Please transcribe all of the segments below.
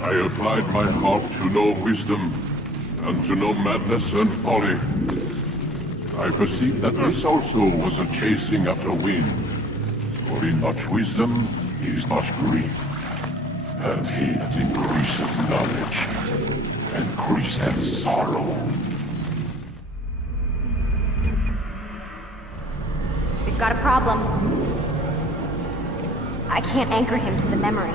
I applied my heart to know wisdom, and to know madness and folly. I perceived that this also was a chasing after wind. For in much wisdom is much grief, and he that increaseth knowledge increaseth sorrow. We've got a problem. I can't anchor him to the memory.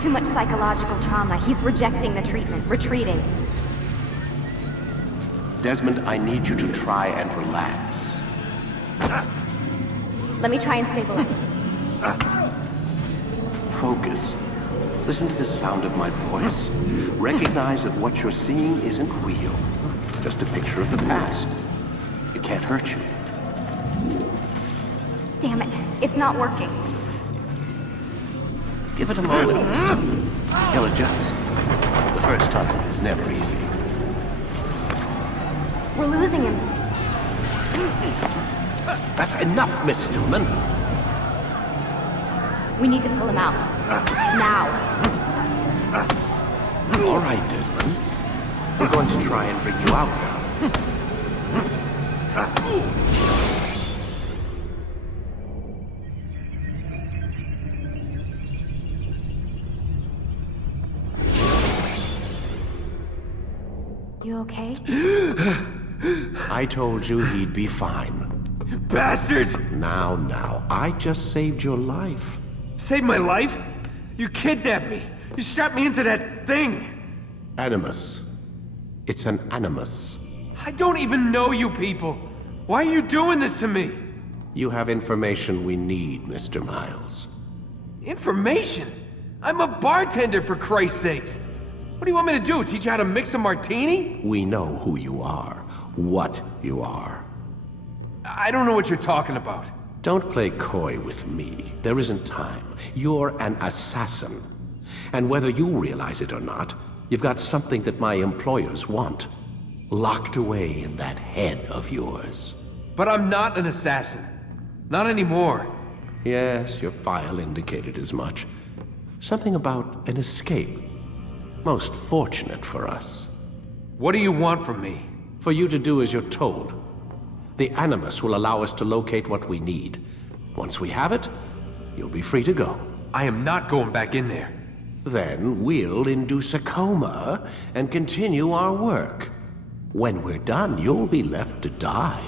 Too much psychological trauma. He's rejecting the treatment, retreating. Desmond, I need you to try and relax. Let me try and stabilize. Focus. Listen to the sound of my voice. Recognize that what you're seeing isn't real. Just a picture of the past. It can't hurt you. Damn it. It's not working. Give it a moment. He'll adjust. The first time is never easy. We're losing him. That's enough, Miss Stillman. We need to pull him out. Now. All right, Desmond. We're going to try and bring you out now. You okay? I told you he'd be fine. Bastards! Now, I just saved your life. Saved my life? You kidnapped me. You strapped me into that thing. Animus. It's an animus. I don't even know you people. Why are you doing this to me? You have information we need, Mr. Miles. Information? I'm a bartender, for Christ's sakes. What do you want me to do? Teach you how to mix a martini? We know who you are, what you are. I don't know what you're talking about. Don't play coy with me. There isn't time. You're an assassin. And whether you realize it or not, you've got something that my employers want. Locked away in that head of yours. But I'm not an assassin. Not anymore. Yes, your file indicated as much. Something about an escape. Most fortunate for us. What do you want from me? For you to do as you're told. The Animus will allow us to locate what we need. Once we have it, you'll be free to go. I am not going back in there. Then we'll induce a coma and continue our work. When we're done, you'll be left to die.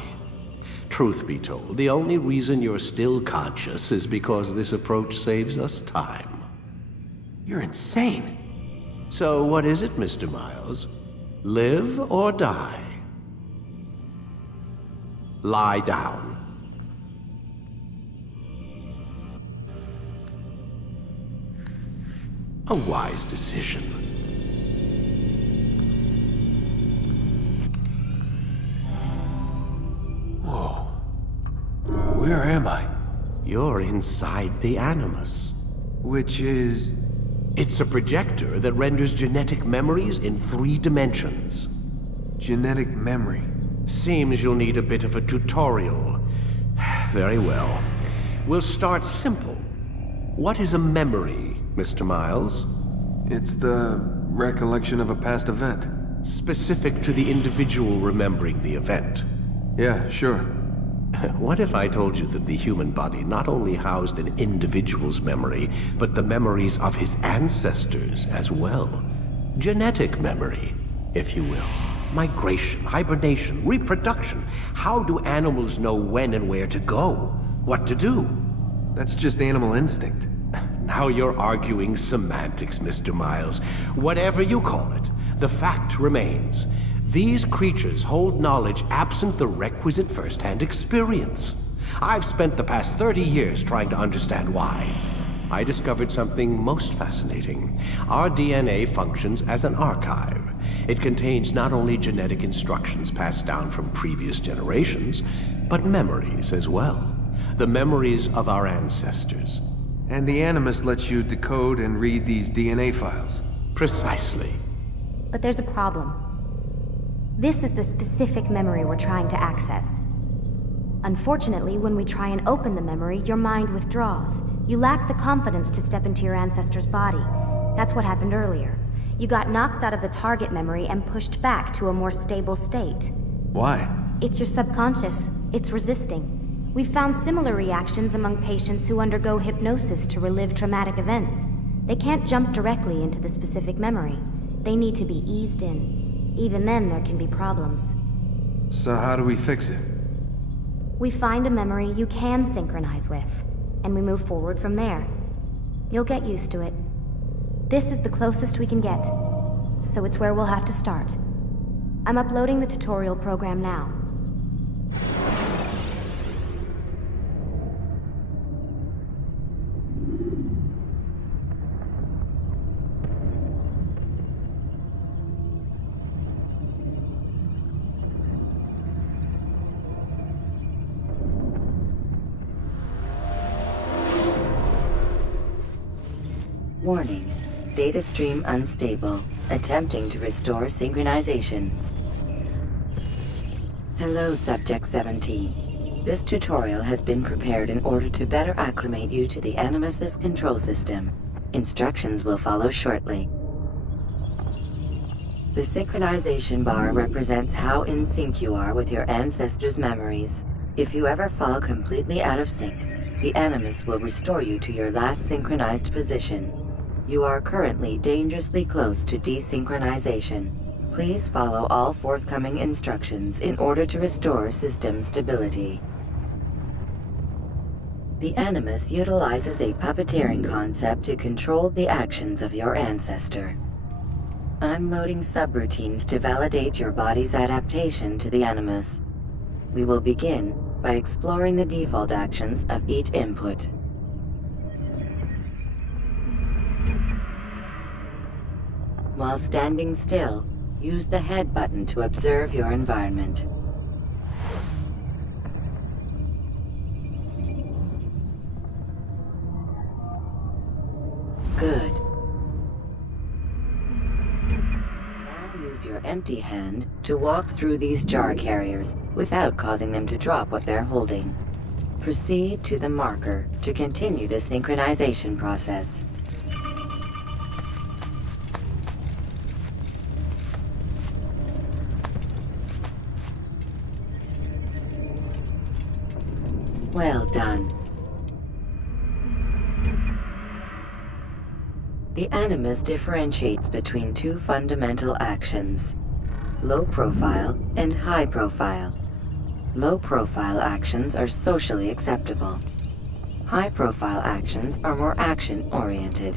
Truth be told, the only reason you're still conscious is because this approach saves us time. You're insane. So what is it, Mr. Miles? Live or die? Lie down. A wise decision. Whoa. Where am I? You're inside the Animus. Which is... It's a projector that renders genetic memories in 3 dimensions. genetic memory. Seems you'll need a bit of a tutorial. Very well. We'll start simple. What is a memory, Mr. Miles? It's the recollection of a past event. Specific to the individual remembering the event. Yeah, sure. What if I told you that the human body not only housed an individual's memory, but the memories of his ancestors as well? Genetic memory, if you will. Migration, hibernation, reproduction. How do animals know when and where to go? What to do? That's just animal instinct. Now you're arguing semantics, Mr. Miles. Whatever you call it, the fact remains. These creatures hold knowledge absent the requisite first-hand experience. I've spent the past 30 years trying to understand why. I discovered something most fascinating. Our DNA functions as an archive. It contains not only genetic instructions passed down from previous generations, but memories as well. The memories of our ancestors. And the Animus lets you decode and read these DNA files. Precisely. But there's a problem. This is the specific memory we're trying to access. Unfortunately, when we try and open the memory, your mind withdraws. You lack the confidence to step into your ancestor's body. That's what happened earlier. You got knocked out of the target memory and pushed back to a more stable state. Why? It's your subconscious. It's resisting. We've found similar reactions among patients who undergo hypnosis to relive traumatic events. They can't jump directly into the specific memory. They need to be eased in. Even then, there can be problems. So how do we fix it? We find a memory you can synchronize with, and we move forward from there. You'll get used to it. This is the closest we can get, so it's where we'll have to start. I'm uploading the tutorial program now. Warning. Data stream unstable. Attempting to restore synchronization. Hello, Subject 17. This tutorial has been prepared in order to better acclimate you to the Animus's control system. Instructions will follow shortly. The synchronization bar represents how in sync you are with your ancestors' memories. If you ever fall completely out of sync, the Animus will restore you to your last synchronized position. You are currently dangerously close to desynchronization. Please follow all forthcoming instructions in order to restore system stability. The Animus utilizes a puppeteering concept to control the actions of your ancestor. I'm loading subroutines to validate your body's adaptation to the Animus. We will begin by exploring the default actions of each input. While standing still, use the head button to observe your environment. Good. Now use your empty hand to walk through these jar carriers without causing them to drop what they're holding. Proceed to the marker to continue the synchronization process. Well done. The Animus differentiates between two fundamental actions: low profile and high profile. Low profile actions are socially acceptable. High profile actions are more action-oriented.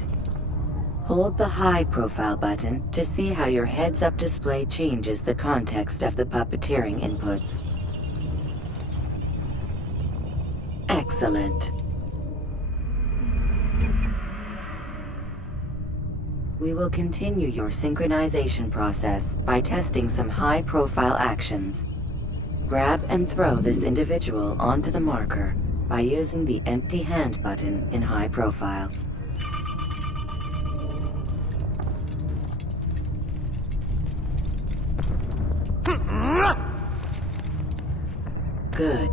Hold the high profile button to see how your heads-up display changes the context of the puppeteering inputs. Excellent. We will continue your synchronization process by testing some high-profile actions. Grab and throw this individual onto the marker by using the empty hand button in high profile. Good.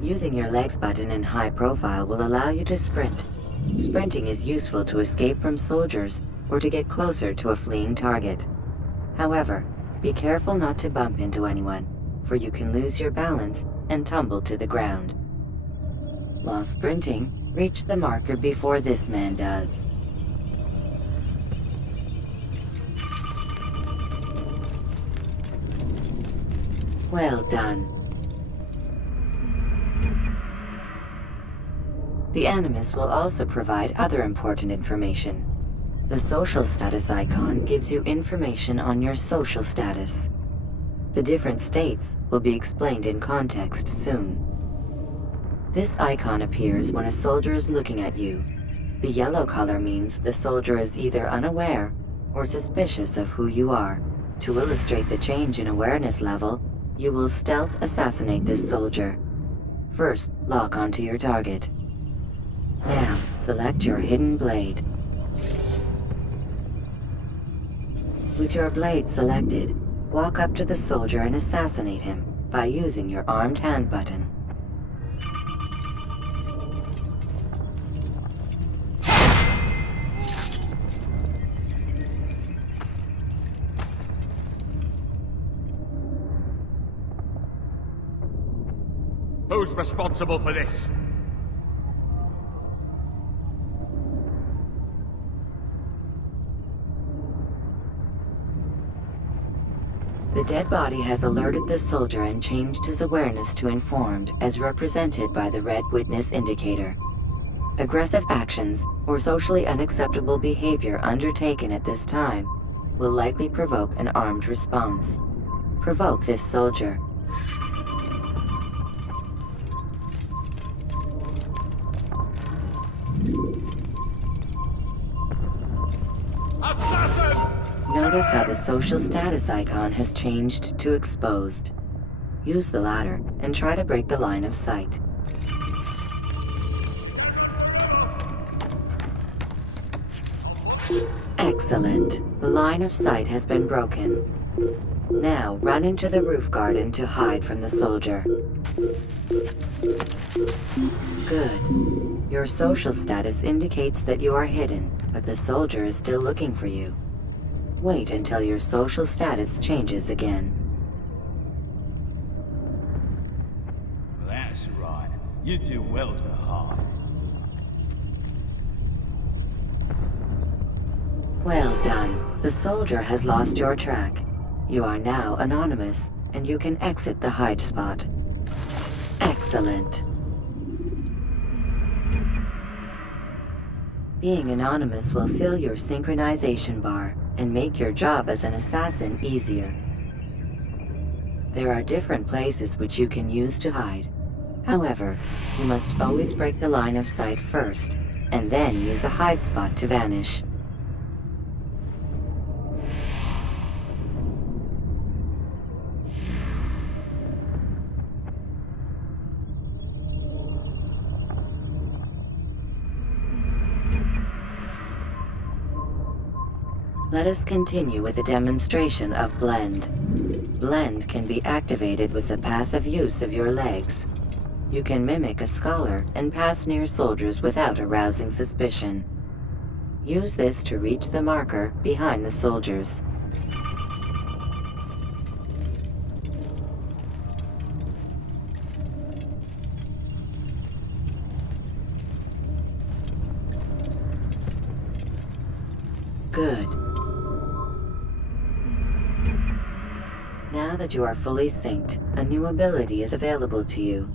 Using your legs button in high profile will allow you to sprint. Sprinting is useful to escape from soldiers or to get closer to a fleeing target. However, be careful not to bump into anyone, for you can lose your balance and tumble to the ground. While sprinting, reach the marker before this man does. Well done. The Animus will also provide other important information. The social status icon gives you information on your social status. The different states will be explained in context soon. This icon appears when a soldier is looking at you. The yellow color means the soldier is either unaware or suspicious of who you are. To illustrate the change in awareness level, you will stealth assassinate this soldier. First, lock onto your target. Now, select your hidden blade. With your blade selected, walk up to the soldier and assassinate him by using your armed hand button. Who's responsible for this? The dead body has alerted the soldier and changed his awareness to informed, as represented by the red witness indicator. Aggressive actions or socially unacceptable behavior undertaken at this time will likely provoke an armed response. Provoke this soldier. Assassin! Notice how the social status icon has changed to exposed. Use the ladder and try to break the line of sight. Excellent. The line of sight has been broken. Now run into the roof garden to hide from the soldier. Good. Your social status indicates that you are hidden, but the soldier is still looking for you. Wait until your social status changes again. That's right. You do well to hide. Well done. The soldier has lost your track. You are now anonymous, and you can exit the hide spot. Excellent. Being anonymous will fill your synchronization bar and make your job as an assassin easier. There are different places which you can use to hide. However, you must always break the line of sight first, and then use a hide spot to vanish. Let us continue with a demonstration of Blend. Blend can be activated with the passive use of your legs. You can mimic a scholar and pass near soldiers without arousing suspicion. Use this to reach the marker behind the soldiers. Good. Now that you are fully synced, a new ability is available to you.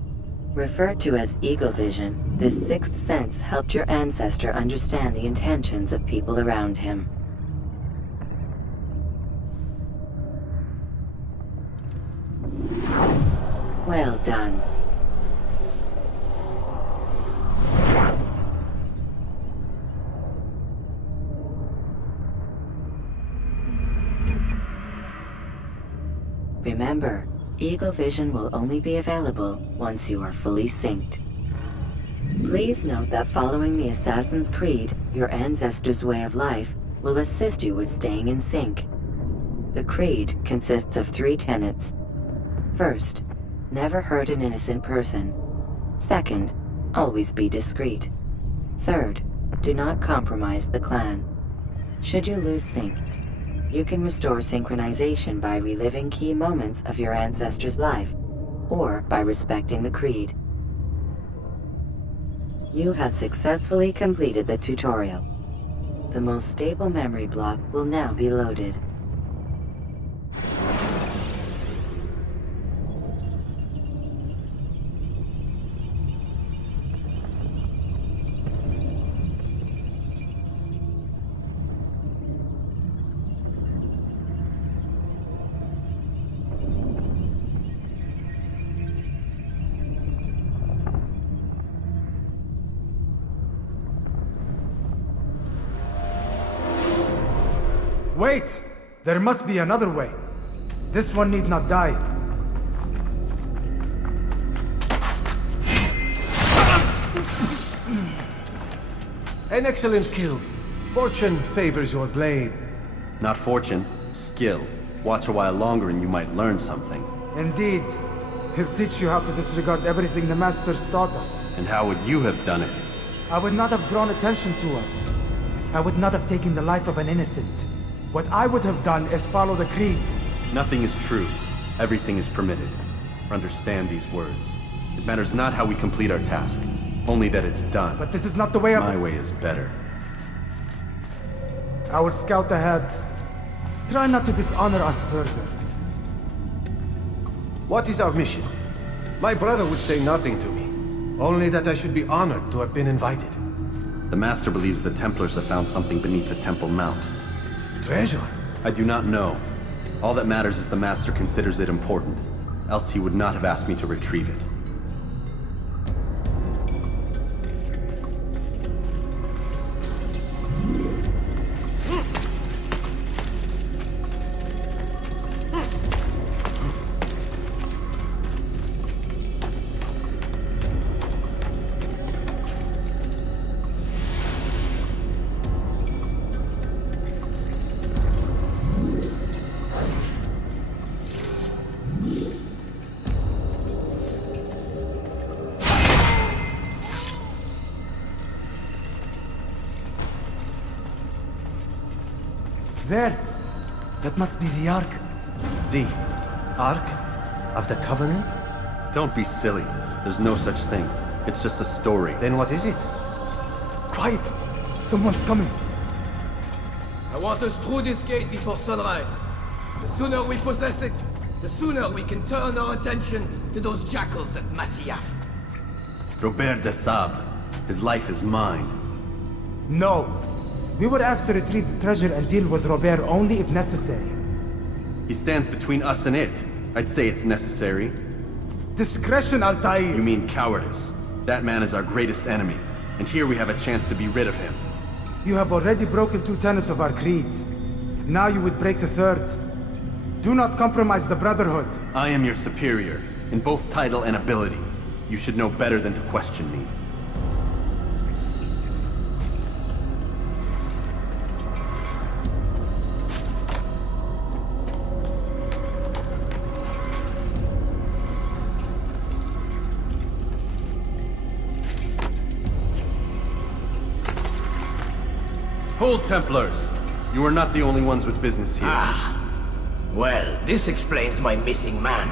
Referred to as Eagle Vision, this sixth sense helped your ancestor understand the intentions of people around him. Well done. Remember, Eagle Vision will only be available once you are fully synced. Please note that following the Assassin's Creed, your ancestors' way of life, will assist you with staying in sync. The Creed consists of 3 tenets. First, never hurt an innocent person. Second, always be discreet. Third, do not compromise the clan. Should you lose sync, you can restore synchronization by reliving key moments of your ancestor's life, or by respecting the Creed. You have successfully completed the tutorial. The most stable memory block will now be loaded. Wait! There must be another way. This one need not die. An excellent kill. Fortune favors your blade. Not fortune, skill. Watch a while longer and you might learn something. Indeed. He'll teach you how to disregard everything the Masters taught us. And how would you have done it? I would not have drawn attention to us. I would not have taken the life of an innocent. What I would have done is follow the Creed. Nothing is true. Everything is permitted. Understand these words. It matters not how we complete our task, only that it's done. But this is not the way My way is better. I will scout ahead. Try not to dishonor us further. What is our mission? My brother would say nothing to me. Only that I should be honored to have been invited. The Master believes the Templars have found something beneath the Temple Mount. Treasure? I do not know. All that matters is the Master considers it important. Else he would not have asked me to retrieve it. There! That must be the Ark. The Ark of the Covenant? Don't be silly. There's no such thing. It's just a story. Then what is it? Quiet! Someone's coming. I want us through this gate before sunrise. The sooner we possess it, the sooner we can turn our attention to those jackals at Masyaf. Robert de Sable. His life is mine. No. We were asked to retrieve the treasure and deal with Robert only if necessary. He stands between us and it. I'd say it's necessary. Discretion, Altair! You mean cowardice. That man is our greatest enemy. And here we have a chance to be rid of him. You have already broken 2 tenets of our creed. Now you would break the 3rd. Do not compromise the Brotherhood. I am your superior, in both title and ability. You should know better than to question me. Hold, Templars! You are not the only ones with business here. Well, this explains my missing man.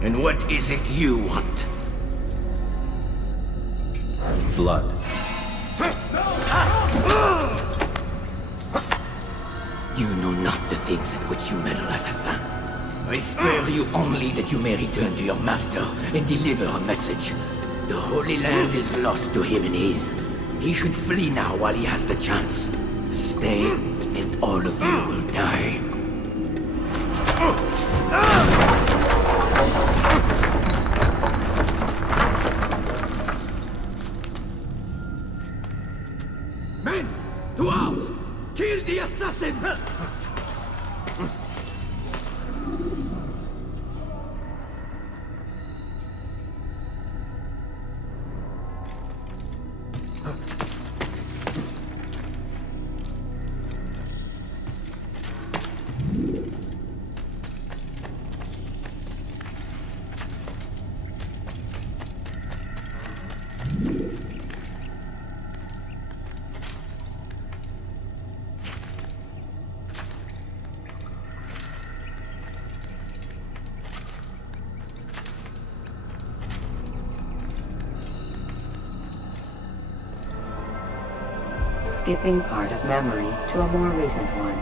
And what is it you want? Blood. You know not the things at which you meddle, assassin. I spare you only that you may return to your master and deliver a message. The Holy Land is lost to him and his. He should flee now while he has the chance. Stay, and all of you will die. Men, to arms! Kill the assassins! Skipping part of memory to a more recent one.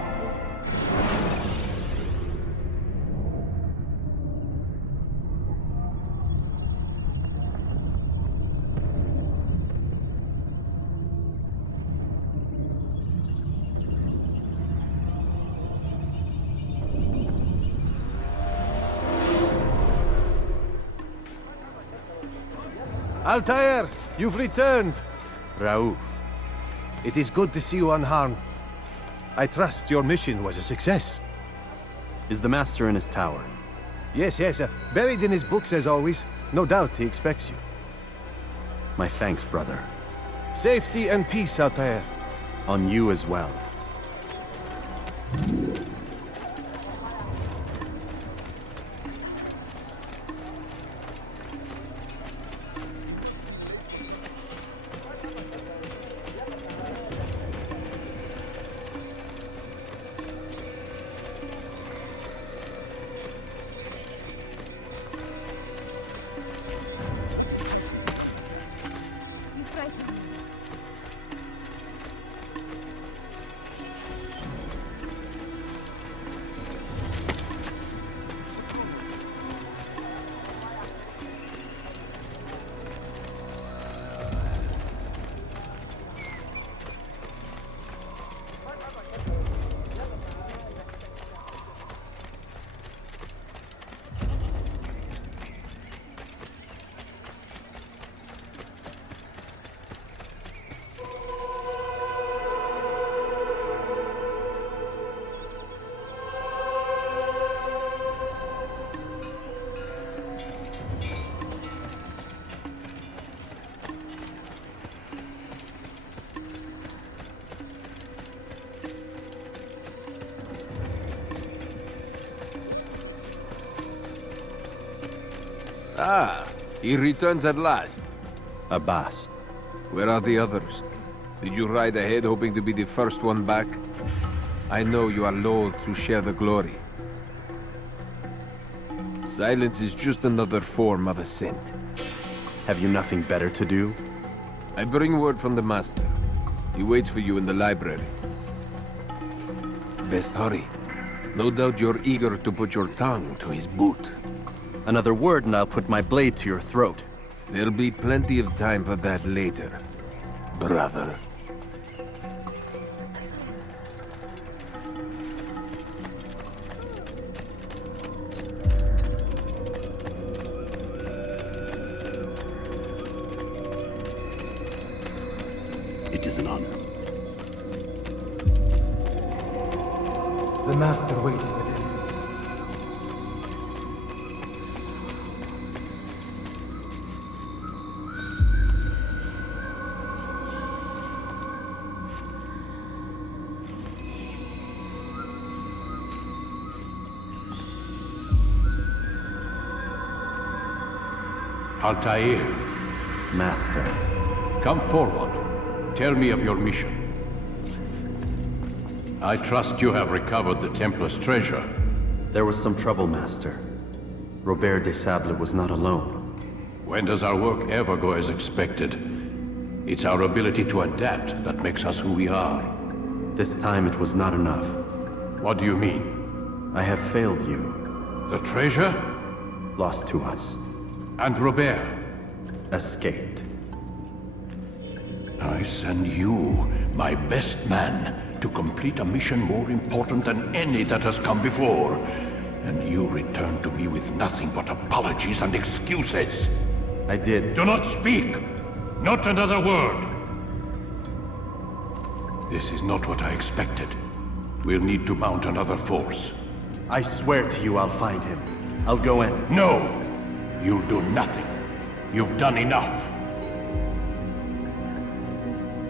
Altair, you've returned. Raouf. It is good to see you unharmed. I trust your mission was a success. Is the Master in his tower? Yes, buried in his books as always. No doubt he expects you. My thanks, brother. Safety and peace, Altair. On you as well. Ah, he returns at last. Abbas. Where are the others? Did you ride ahead hoping to be the first one back? I know you are loath to share the glory. Silence is just another form of assent. Have you nothing better to do? I bring word from the Master. He waits for you in the library. Best hurry. No doubt you're eager to put your tongue to his boot. Another word and I'll put my blade to your throat. There'll be plenty of time for that later, brother. master waits within. Altair, Master. come forward. Tell me of your mission. I trust you have recovered the Templar's treasure. There was some trouble, Master. Robert de Sable was not alone. When does our work ever go as expected? It's our ability to adapt that makes us who we are. This time it was not enough. What do you mean? I have failed you. The treasure? Lost to us. And Robert? Escaped. I send you, my best man, to complete a mission more important than any that has come before. And you return to me with nothing but apologies and excuses. I did. Do not speak! Not another word! This is not what I expected. We'll need to mount another force. I swear to you I'll find him. I'll go in. No! You'll do nothing. You've done enough.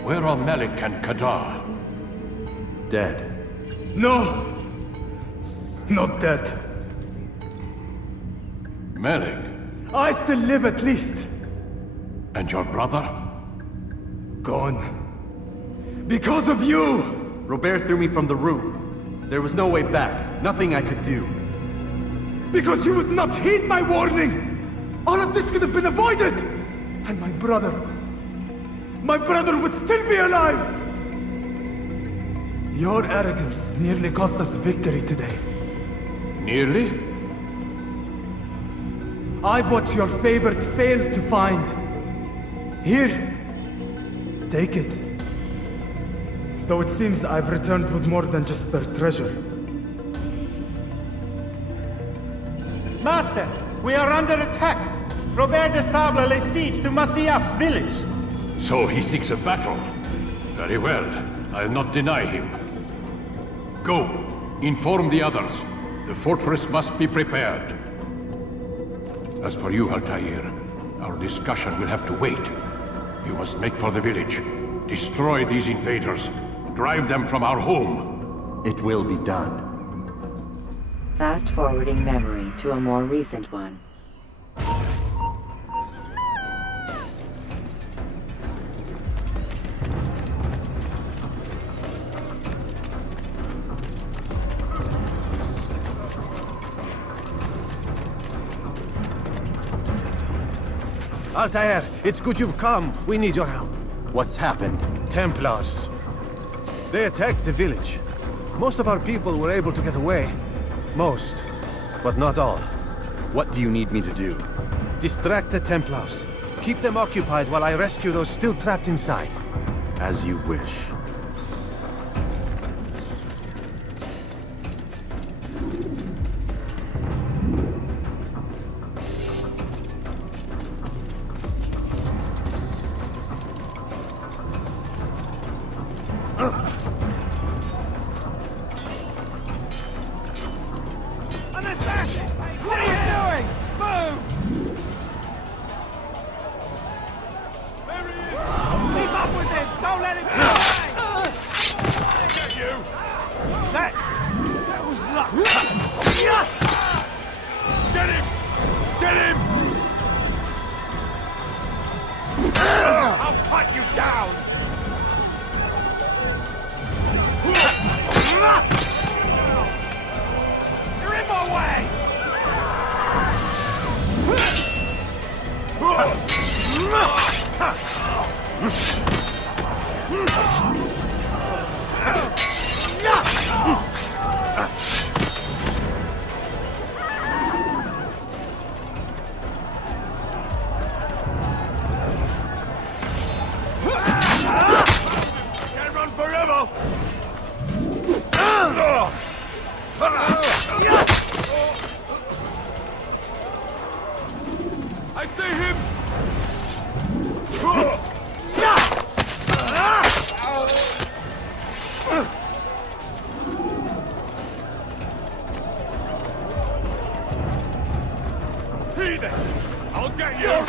Where are Malik and Kadar? Dead. No! Not dead. Malik? I still live at least. And your brother? Gone. Because of you! Robert threw me from the room. There was no way back. Nothing I could do. Because you would not heed my warning! All of this could have been avoided! And my brother would still be alive! Your arrogance nearly cost us victory today. Nearly? I've what your favorite failed to find. Here, take it. Though it seems I've returned with more than just their treasure. Master, we are under attack. Robert de Sable lays siege to Masyaf's village. So he seeks a battle. Very well. I'll not deny him. Go. Inform the others. The fortress must be prepared. As for you, Altair, our discussion will have to wait. You must make for the village. Destroy these invaders. Drive them from our home. It will be done. Fast-forwarding memory to a more recent one. Altair, it's good you've come. We need your help. What's happened? Templars. They attacked the village. Most of our people were able to get away. Most, but not all. What do you need me to do? Distract the Templars. Keep them occupied while I rescue those still trapped inside. As you wish. An assassin! What are you doing? Move! There he is! Keep up with him! Don't let him get away! Get you! That was luck! Get him! Get him! I'll cut you down! You're in my way! Feed it! I'll get you!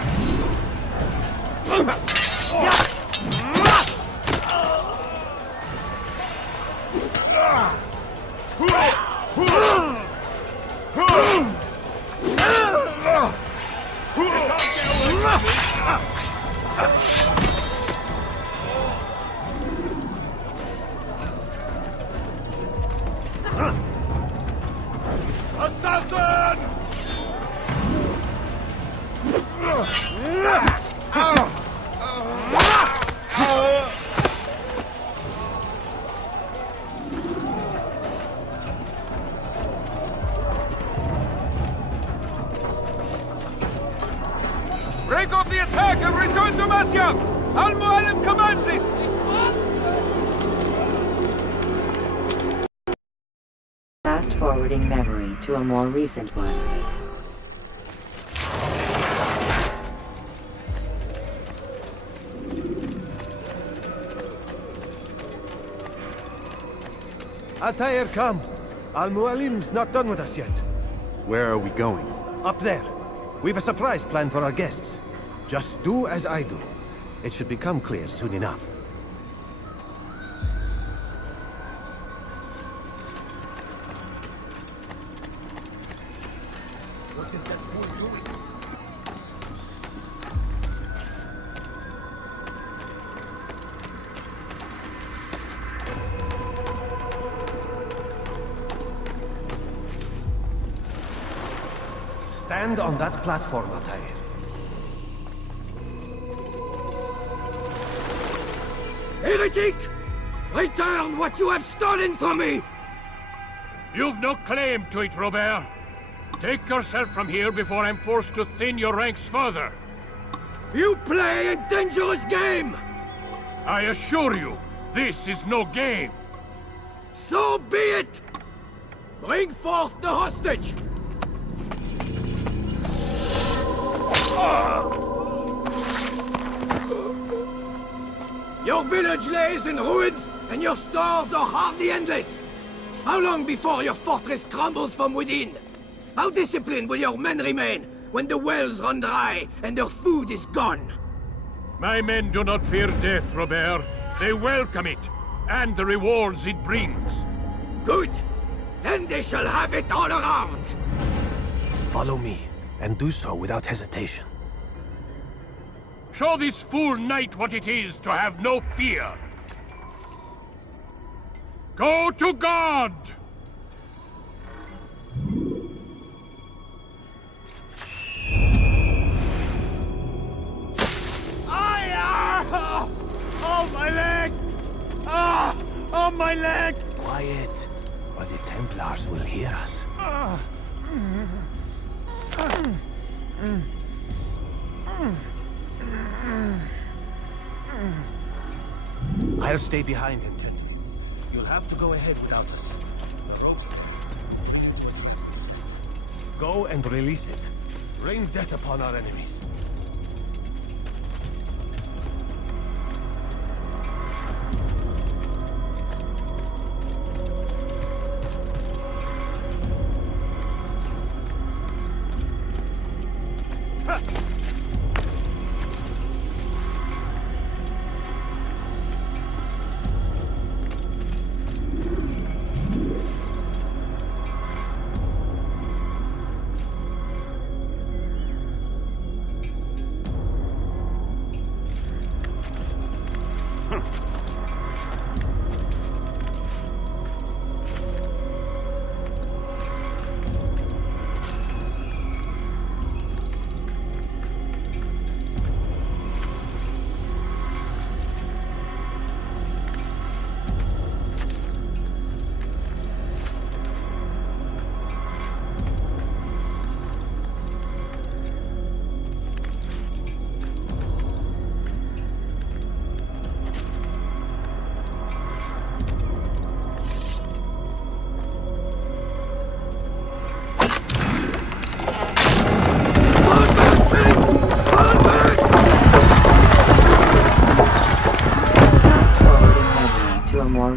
Break off the attack and return to Masyaf! Al-Mualim commands it! Fast-forwarding memory to a more recent one. Altair, come. Al-Mualim's not done with us yet. Where are we going? Up there. We've a surprise planned for our guests. Just do as I do. It should become clear soon enough. Stand on that platform, Altair. Heretic! Return what you have stolen from me! You've no claim to it, Robert. Take yourself from here before I'm forced to thin your ranks further. You play a dangerous game! I assure you, this is no game. So be it! Bring forth the hostage! Your village lays in ruins, and your stores are hardly endless. How long before your fortress crumbles from within? How disciplined will your men remain when the wells run dry and their food is gone? My men do not fear death, Robert. They welcome it, and the rewards it brings. Good. Then they shall have it all around. Follow me, and do so without hesitation. Show this fool knight what it is to have no fear. Go to God! Oh, my leg! Ah! Oh, my leg! Quiet, or the Templars will hear us. I'll stay behind him, Ted. You'll have to go ahead without us. The ropes. Go and release it. Rain death upon our enemies.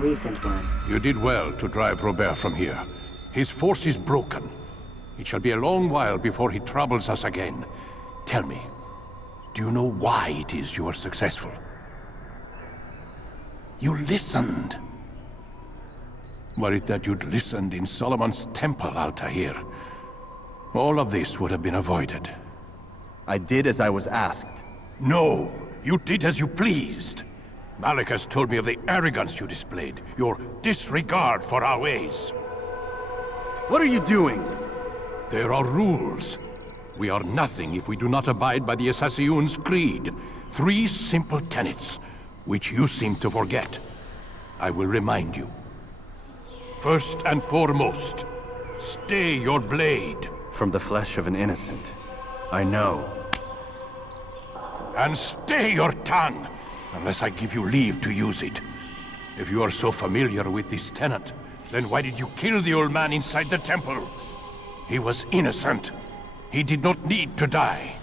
Recent one. You did well to drive Robert from here. His force is broken. It shall be a long while before he troubles us again. Tell me, do you know why it is you are successful? You listened. Were it that you'd listened in Solomon's temple, Altair, all of this would have been avoided. I did as I was asked. No, you did as you pleased. Malik has told me of the arrogance you displayed, your disregard for our ways. What are you doing? There are rules. We are nothing if we do not abide by the Assassin's creed. 3 simple tenets, which you seem to forget. I will remind you. First and foremost, stay your blade. From the flesh of an innocent. I know. And stay your tongue, unless I give you leave to use it. If you are so familiar with this tenet, then why did you kill the old man inside the temple? He was innocent. He did not need to die.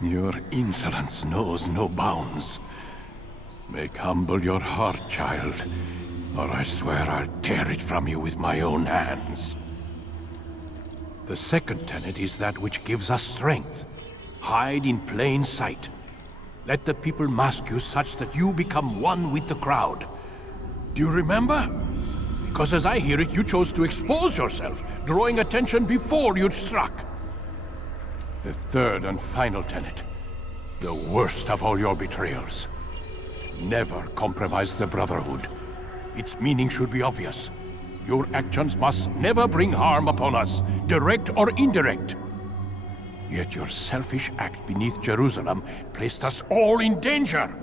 Your insolence knows no bounds. Make humble your heart, child, or I swear I'll tear it from you with my own hands. The second tenet is that which gives us strength. Hide in plain sight. Let the people mask you such that you become one with the crowd. Do you remember? Because as I hear it, you chose to expose yourself, drawing attention before you'd struck. The third and final tenet. The worst of all your betrayals. Never compromise the Brotherhood. Its meaning should be obvious. Your actions must never bring harm upon us, direct or indirect. Yet your selfish act beneath Jerusalem placed us all in danger.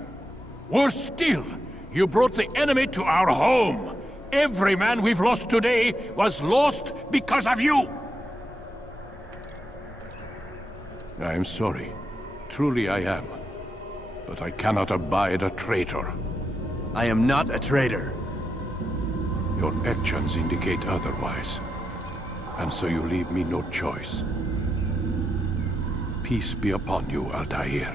Worse still, you brought the enemy to our home. Every man we've lost today was lost because of you. I am sorry. Truly I am. But I cannot abide a traitor. I am not a traitor. Your actions indicate otherwise. And so you leave me no choice. Peace be upon you, Altair.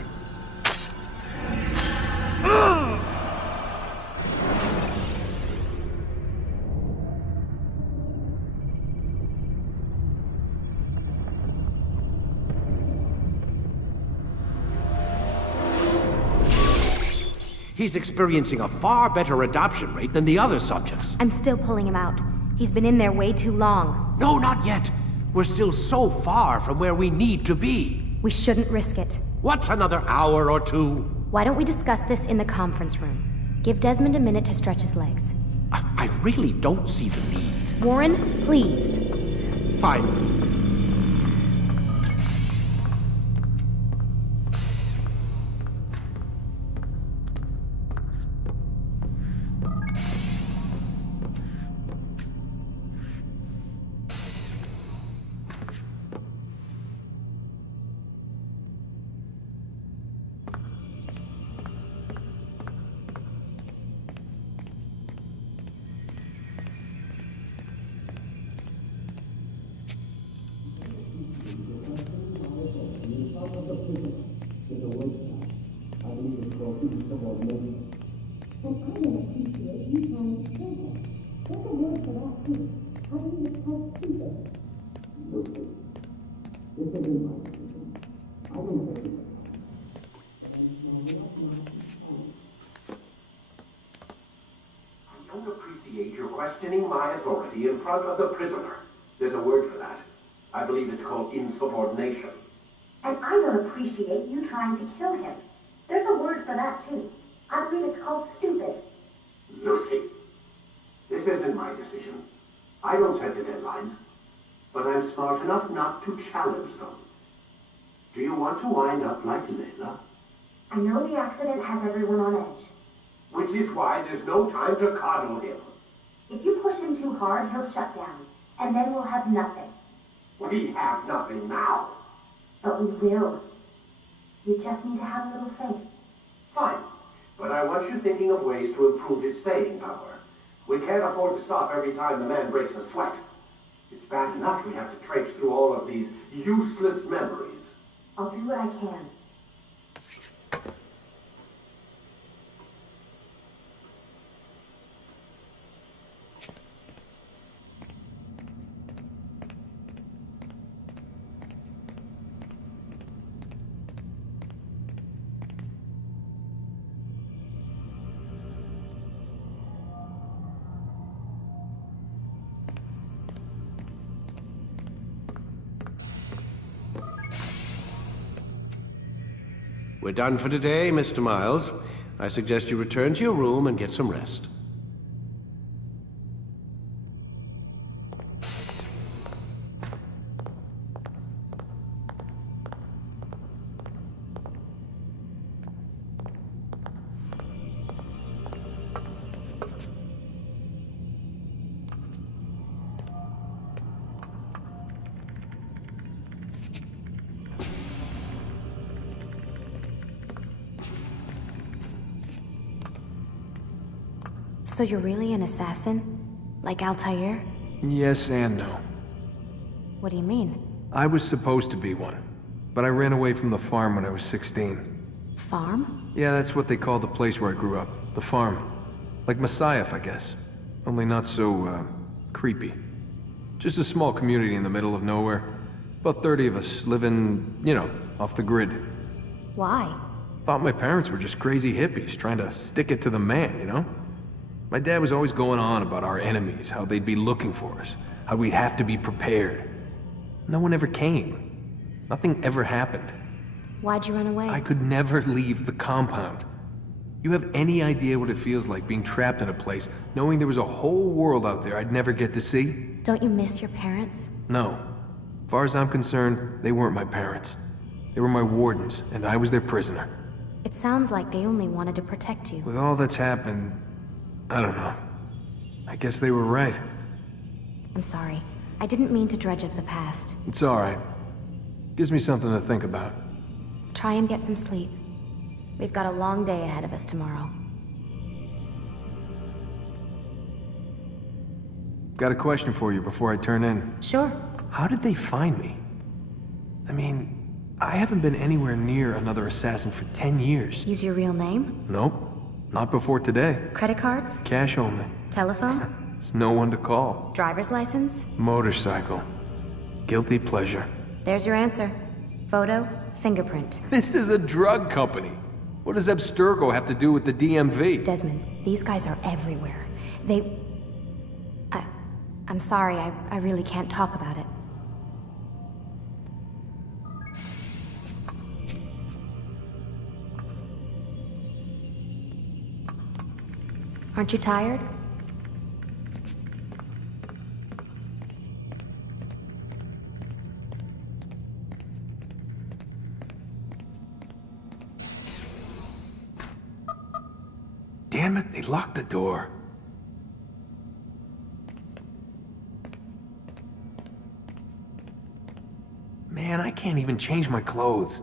He's experiencing a far better adoption rate than the other subjects. I'm still pulling him out. He's been in there way too long. No, not yet. We're still so far from where we need to be. We shouldn't risk it. What's another hour or 2? Why don't we discuss this in the conference room? Give Desmond a minute to stretch his legs. I really don't see the need. Warren, please. Fine. You're questioning my authority in front of the prisoner. There's a word for that. I believe it's called insubordination. And I don't appreciate you trying to kill him. There's a word for that, too. I believe it's called stupid. Lucy, this isn't my decision. I don't set the deadlines. But I'm smart enough not to challenge them. Do you want to wind up like Layla? I know the accident has everyone on edge. Which is why there's no time to coddle him. If you push him too hard, he'll shut down. And then we'll have nothing. We have nothing now. But we will. You just need to have a little faith. Fine. But I want you thinking of ways to improve his staying power. We can't afford to stop every time the man breaks a sweat. It's bad enough we have to traipse through all of these useless memories. I'll do what I can. We're done for today, Mr. Miles. I suggest you return to your room and get some rest. So you're really an assassin? Like Altair? Yes and no. What do you mean? I was supposed to be one, but I ran away from the farm when I was 16. Farm? Yeah, that's what they called the place where I grew up. The farm. Like Messiah, I guess. Only not so, creepy. Just a small community in the middle of nowhere. About 30 of us, living, you know, off the grid. Why? Thought my parents were just crazy hippies, trying to stick it to the man, you know? My dad was always going on about our enemies, how they'd be looking for us, how we'd have to be prepared. No one ever came. Nothing ever happened. Why'd you run away? I could never leave the compound. You have any idea what it feels like being trapped in a place, knowing there was a whole world out there I'd never get to see? Don't you miss your parents? No. As far as I'm concerned, they weren't my parents. They were my wardens, and I was their prisoner. It sounds like they only wanted to protect you. With all that's happened, I don't know. I guess they were right. I'm sorry. I didn't mean to dredge up the past. It's all right. Gives me something to think about. Try and get some sleep. We've got a long day ahead of us tomorrow. Got a question for you before I turn in. Sure. How did they find me? I mean, I haven't been anywhere near another assassin for 10 years. Use your real name? Nope. Not before today. Credit cards? Cash only. Telephone? There's no one to call. Driver's license? Motorcycle. Guilty pleasure. There's your answer. Photo, fingerprint. This is a drug company. What does Abstergo have to do with the DMV? Desmond, these guys are everywhere. I'm sorry, I really can't talk about it. Aren't you tired? Damn it, they locked the door. Man, I can't even change my clothes.